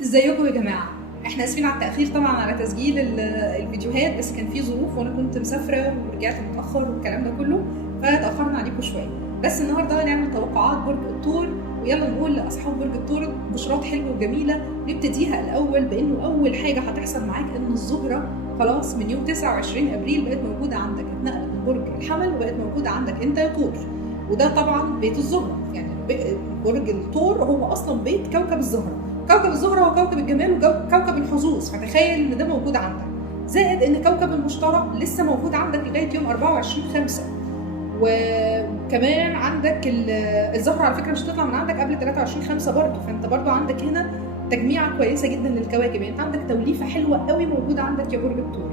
ازيكم يا جماعه؟ احنا اسفين على التاخير طبعا على تسجيل الفيديوهات، بس كان في ظروف وانا كنت مسافره ورجعت متاخر والكلام ده كله، فتاخرنا عليكم شويه. بس النهارده هنعمل توقعات برج الثور، ويلا نقول لاصحاب برج الثور بشرات حلوه وجميله. نبتديها الاول بانه اول حاجه هتحصل معاك ان الزهره خلاص من يوم 29 ابريل بقت موجوده عندك، اتنقلت من برج الحمل وبقت موجوده عندك انت يا ثور. وده طبعا بيت الزهره، يعني برج الثور هو اصلا بيت كوكب الزهره. كوكب الزهره هو كوكب الجمال وكوكب الحظوظ، فتخيل ان ده موجود عندك. زائد ان كوكب المشتري لسه موجود عندك لغايه يوم 24/5. وكمان عندك الزهره على فكره مش هتطلع من عندك قبل 23/5 برضه، فانت برضه عندك هنا تجميعه كويسه جدا للكواكب. يعني انت عندك توليفه حلوه قوي موجوده عندك يا برج الثور.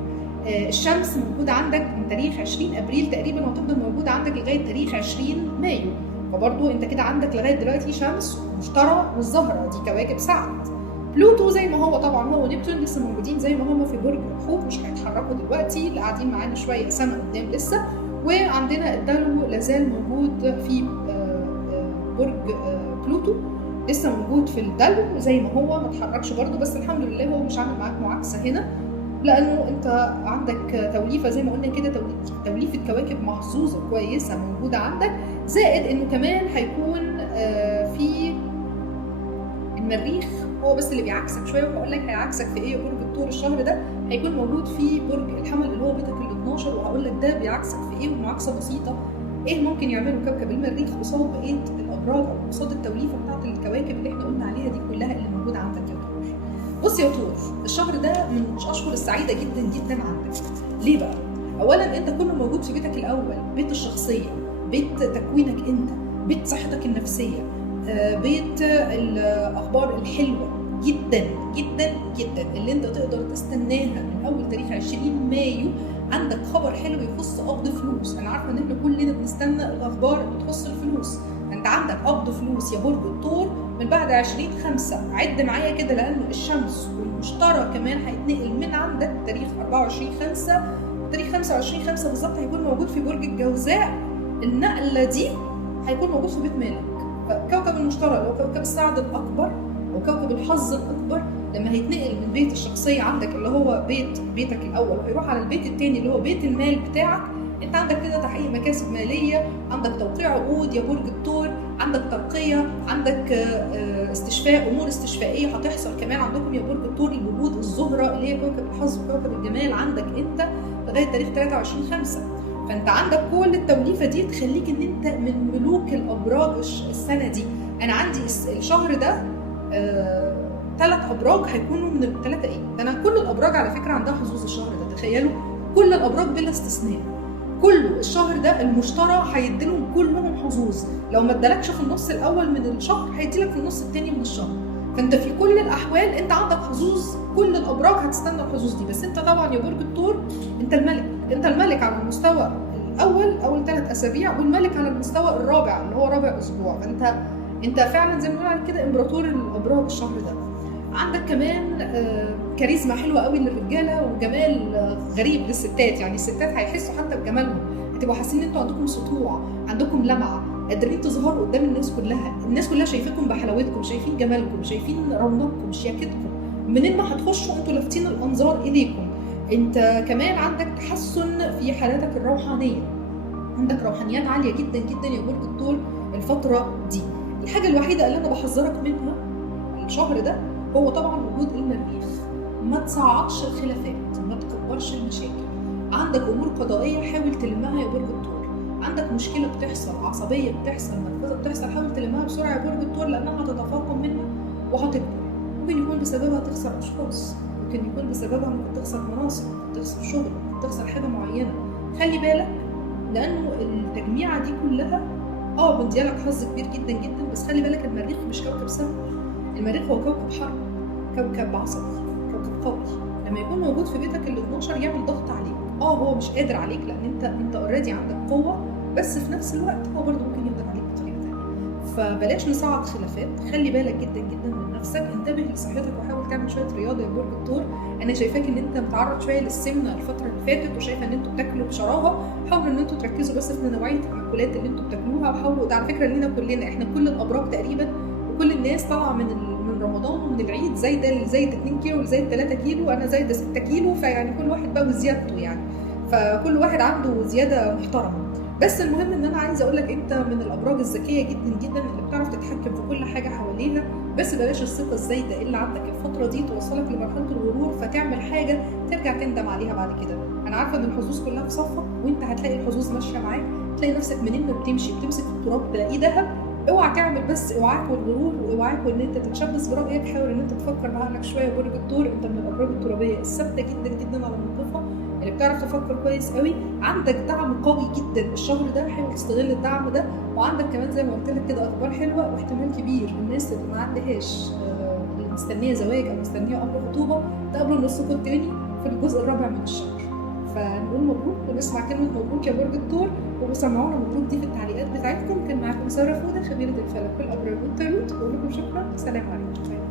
الشمس موجوده عندك من تاريخ 20 ابريل تقريبا، وهتفضل موجوده عندك لغايه تاريخ 20 مايو. فبرضه انت كده عندك لغايه دلوقتي شمس ومشتري والزهره، دي كواكب سعد. بلوتو زي ما هو طبعا، هو ونبتون لسه موجودين زي ما هم في برج الحوت، مش هيتحركوا دلوقتي، اللي قاعدين معانا شويه سنه قدام لسه. وعندنا الدلو لازال موجود في برج بلوتو، لسه موجود في الدلو زي ما هو، ما اتحركش برضه، بس الحمد لله هو مش عامل معاك معاكسه هنا، لانه انت عندك توليفه زي ما قلنا كده، توليفه كواكب محظوظه كويسه موجوده عندك. زائد انه كمان هيكون في المريخ هو بس اللي بيعكسك شويه، وهقول لك هيعكسك في ايه. برج الثور الشهر ده هيكون موجود في برج الحمل اللي هو بيتك ال 12، وهقول لك ده بيعكسك في ايه، ومعاكسه بسيطه ايه ممكن يعمله كوكب المريخ قصاد بقيه الابراج او قصاد التوليفه بتاعت الكواكب اللي احنا قلنا عليها دي كلها اللي موجوده عندك يا ثور. بص يا ثور، الشهر ده من الاشهر السعيده جدا جدا عندك. ليه بقى؟ اولا انت كله موجود في بيتك الاول، بيت الشخصيه، بيت تكوينك انت، بيت صحتك النفسيه، بيت الاخبار الحلوه جدا جدا جدا اللي انت تقدر تستناها من اول تاريخ 20 مايو. عندك خبر حلو يخص قبض فلوس. انا عارفه ان احنا كلنا بنستنى الاخبار اللي تخص الفلوس. انت عندك قبض فلوس يا برج الثور من بعد 20/5. عد معايا كده، لانه الشمس والمشتري كمان هيتنقل من عندك تاريخ 24/5، تاريخ 25/5 بالظبط هيكون موجود في برج الجوزاء. النقله دي هيكون موجود في بيت مالك. كوكب المشتري اللي هو كوكب السعد الاكبر او كوكب الحظ الاكبر، لما هيتنقل من بيت الشخصيه عندك اللي هو بيتك الاول، وهيروح على البيت الثاني اللي هو بيت المال بتاعك، انت عندك كده تحقيق مكاسب ماليه، عندك توقيع عقود يا برج الثور، عندك ترقيه، عندك استشفاء، امور استشفائيه هتحصل كمان عندكم يا برج الثور لوجود الزهره اللي هي كوكب الحظ وكوكب الجمال عندك انت لغايه تاريخ 23/5. فانت عندك كل التوليفه دي تخليك ان انت من ملوك الابراج السنه دي. انا عندي الشهر ده 3 ابراج هيكونوا من ال3 ايه؟ انا كل الابراج على فكره عندها حظوظ الشهر ده، تخيلوا كل الابراج بلا استثناء، كله الشهر ده المشتري هيديلهم كلهم حظوظ. لو ما ادالكش في النص الاول من الشهر هيديلك في النص الثاني من الشهر. فانت في كل الاحوال انت عندك حظوظ، كل الابراج هتستنى الحظوظ دي. بس انت طبعا يا برج الثور انت الملك، انت الملك على المستوى الاول اول 3 اسابيع، والملك على المستوى الرابع اللي هو رابع اسبوع. فانت فعلا زي ما بنقول كده امبراطور الابراج الشهر ده. عندك كمان كاريزما حلوه قوي للرجاله، وجمال غريب للستات. يعني الستات هيحسوا حتى بجمالهم، هتبقوا حاسين ان انتوا عندكم سطوع، عندكم لمعه، قادرين تظهروا قدام الناس كلها. الناس كلها شايفاكم بحلاوتكم، شايفين جمالكم، شايفين رونقكم، شياكتكم. منين ما هتخشوا انتوا لافتين الانظار اليكم. انت كمان عندك تحسن في حالاتك الروحانيه، عندك روحانيات عاليه جدا جدا يا برج الثور الفتره دي. الحاجه الوحيده اللي انا بحذرك منها الشهر ده هو طبعا وجود المريخ. ما تصعدش الخلافات، ما تكبرش المشاكل. عندك امور قضائيه حاول تلمها يا برج الثور، عندك مشكله بتحصل، عصبيه بتحصل، نرفزه بتحصل، حاول تلمها بسرعه يا برج الثور، لانها هتتفاقم منها وهتكبر. ممكن يكون بسببها تخسر اشخاص، ممكن يكون بسببها ممكن تخسر مناصب، ممكن تخسر شغل، ممكن تخسر حاجه معينه. خلي بالك، لانه التجميعه دي كلها مديالك حظ كبير جدا جدا. بس خلي بالك المريخ مش كوكب سهل، المريخ هو كوكب حرب، كوكب عصبي، كوكب قوي. لما يكون موجود في بيتك ال 12 يعمل ضغط عليك. هو مش قادر عليك لان انت اوريدي عندك قوه، بس في نفس الوقت هو برضه ممكن يقدر عليك بطريقه ثانيه. فبلاش نصعد خلافات، خلي بالك جدا جدا من نفسك، انتبه لصحتك وحاول تعمل شويه رياضه يا برج الثور. انا شايفاك ان انت متعرض شويه للسمنه الفتره اللي فاتت، وشايفه ان انتوا بتاكلوا بشراهه. حاولوا ان انتوا تركزوا بس في نوعيه المأكولات اللي انتوا بتاكلوها، وحاولوا، ده على فكره لينا كلنا، احنا كل الابراج تقريبا وكل الناس طالعه من من رمضان ومن العيد، زايد 2 كيلو زايد 3 كيلو، انا زايده 6 كيلو، فيعني كل واحد بقى وزيادته يعني، فكل واحد عنده زياده محترمه. بس المهم ان انا عايزه اقول لك انت من الابراج الذكيه جدا جدا اللي بتعرف تتحكم في كل حاجه حواليها، بس بلاش الثقه الزايده اللي عندك الفتره دي توصلك لمرحله الغرور فتعمل حاجه ترجع تندم عليها بعد كده. انا عارفه ان الحظوظ كلها في صفك، وانت هتلاقي الحظوظ ماشيه معاك، تلاقي نفسك منين ما بتمشي بتمسك في التراب تلاقيه ذهب. اوعى تعمل بس اوعاك والغرور، واوعاك وان انت تتشبث برايك. حاول ان انت تفكر بعقلك شويه. برج الثور انت من الابراج الترابيه الثابته جدا جدا على موقفها، اللي بتعرف تفكر كويس قوي. عندك دعم قوي جدا الشهر ده، حاول تستغل الدعم ده. وعندك كمان زي ما قلت لك كده اخبار حلوه، واحتمال كبير الناس اللي ما عندهاش اللي مستنيه زواج او مستنيه امر خطوبه تقابلوا نصكم التاني في الجزء الرابع من الشهر. فنقول مبروك ونسمع كلمه مبروك يا برج الثور، وسمعونا مبروك دي في التعليقات بتاعتكم. كان معاكم ساره فوده خبيره الفلك والابراج والتاروت، بقول لكم شكرا، سلام عليكم.